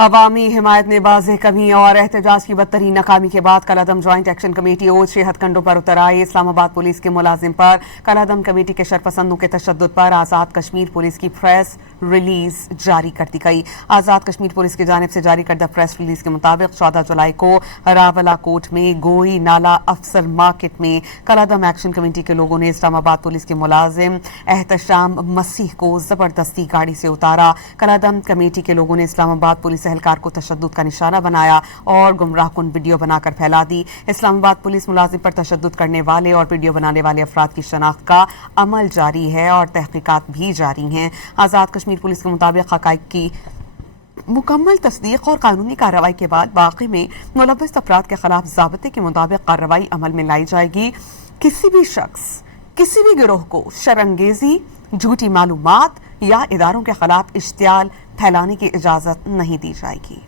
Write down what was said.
عوامی حمایت میں واضح کمی اور احتجاج کی بدترین ناکامی کے بعد کالعدم جوائنٹ ایکشن کمیٹی اوچھے ہتھ کنڈوں پر اتر آئی۔ اسلام آباد پولیس کے ملازم پر کالعدم کمیٹی کے شرپسندوں کے تشدد پر آزاد کشمیر پولیس کی پریس ریلیز جاری کر دی گئی۔ آزاد کشمیر پولیس کی جانب سے جاری کردہ پریس ریلیز کے مطابق 14 جولائی کو راولا کوٹ میں گوئی نالا افسر مارکیٹ میں کالعدم ایکشن کمیٹی کے لوگوں نے اسلام آباد پولیس کے ملازم احتشام مسیح کو زبردستی گاڑی سے اتارا۔ کالعدم کمیٹی کے لوگوں نے اسلام آباد پولیس اہلکار کو تشدد کا نشانہ بنایا اور گمراہ کن ویڈیو بنا کر پھیلا دی۔ اسلام آباد پولیس ملازم پر تشدد کرنے والے اور ویڈیو بنانے والے افراد کی شناخت کا عمل جاری ہے اور تحقیقات بھی جاری ہیں۔ آزاد کشمیر پولیس کے مطابق حقائق کی مکمل تصدیق اور قانونی کارروائی کے بعد واقعے میں ملوث افراد کے خلاف ضابطے کے مطابق کارروائی عمل میں لائی جائے گی۔ کسی بھی شخص کسی بھی گروہ کو شرانگیزی، جھوٹی معلومات یا اداروں کے خلاف اشتعال پھیلانے کی اجازت نہیں دی جائے گی۔